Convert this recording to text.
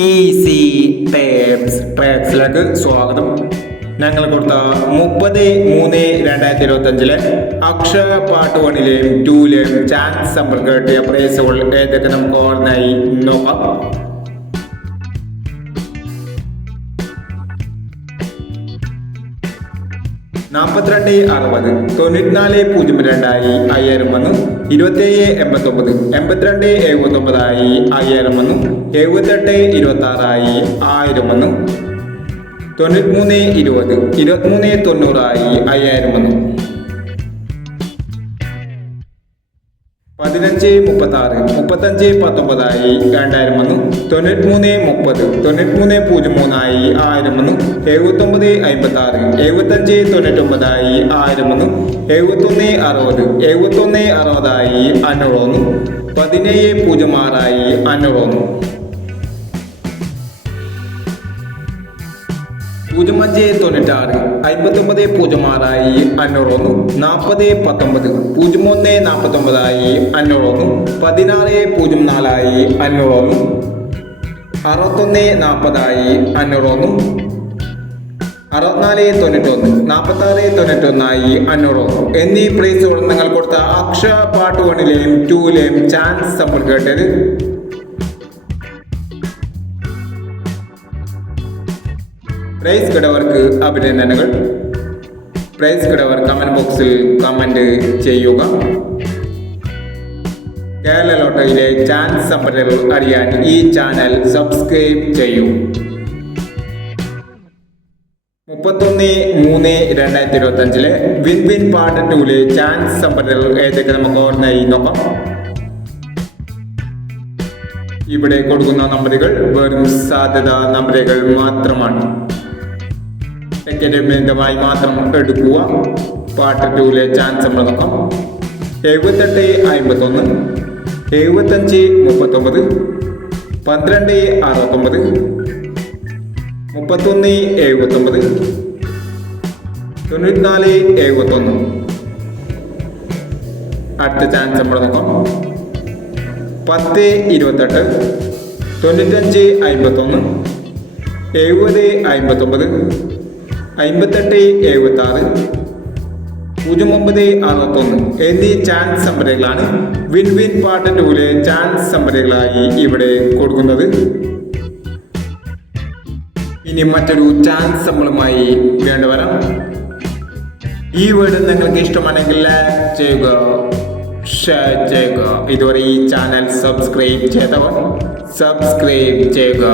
Easy ട്രാക്സിലേക്ക് സ്വാഗതം. ഞങ്ങൾ കൊടുത്ത 30/3/2025 അക്ഷയ പാർട്ട് 1-ലെയും 2-ലെയും ചാൻസ് സമ്പർക്ക കിട്ടിയ പ്രൈസുകൾ ഏതൊക്കെ നമുക്ക് ഓർമ്മയായി നോക്കാം. നാൽപ്പത്തിരണ്ട് 60 9402 5000 വന്നു. 2789 82 79 5000 വന്നു. 78 26 1000 വന്നു. 93 20 23 90 5000 വന്നു. 15 36 35 19 2000 വന്നു. 93 30 93 03 1000 വന്നു. 79 56 75 99 1000 വന്നു. 71 60 71 60 500 വന്നു. 17 06 500 വന്നു. 05 96 59 06 500 വന്നു. 40 19 01 49 500 വന്നു. 16 04 500 വന്നു. 61 40 500 വന്നു. 64 91 46 91 500 വന്നു എന്നീ പ്രൈസുകൾ നിങ്ങൾ കൊടുത്ത അക്ഷയ പാർട്ട് 1-ലെയും 2-ലെയും ചാൻസ് സമ്പർക്ക കേട്ടത്. പ്രൈസ് കിടവർക്ക് അഭിനന്ദനങ്ങൾ. പ്രൈസ് കിടവർ കമന്റ് ബോക്സിൽ കമന്റ് ചെയ്യുക. കേരള ലോട്ടറിയിലെ ചാൻസ് സമ്പന്നകൾ അറിയാൻ ഈ ചാനൽ സബ്സ്ക്രൈബ് ചെയ്യൂ. 31/3/2025 വിൻ വിൻ പാർട്ട് 2-ലെ ചാൻസ് സമ്പന്നകൾ ഏതൊക്കെ നമുക്ക് ഓർമ്മയായി നോക്കാം. ഇവിടെ കൊടുക്കുന്ന നമ്പറുകൾ വെറും സാധ്യത നമ്പറുകൾ മാത്രമാണ്. ബന്ധമായി മാത്രം എടുക്കുക. പാർട്ട് 2-ലെ ചാൻസ് നമ്മൾ നോക്കാം. 78 51 75 39 12 69 31 79 94 71. അടുത്ത ചാൻസ് നമ്മൾ നോക്കാം. 10 28 95 51 70 59 58 76 09 61 എന്നീ ചാൻസ് സംഭരങ്ങളാണ് വിൻ വിൻ പാർട്ട് 2-ലെ ചാൻസ് സംഭരങ്ങളായി ഇവിടെ കൊടുക്കുന്നത്. ഇനി മറ്റൊരു ചാൻസ് സമ്പളുമായി വേണ്ടിവരാം. ഈ വീഡിയോ നിങ്ങൾക്ക് ഇഷ്ടമാണെങ്കിൽ ലൈക്ക് ചെയ്യുക, ഷെയർ ചെയ്യുക. ഇതുവരെ ഈ ചാനൽ സബ്സ്ക്രൈബ് ചെയ്തവർ സബ്സ്ക്രൈബ് ചെയ്യുക.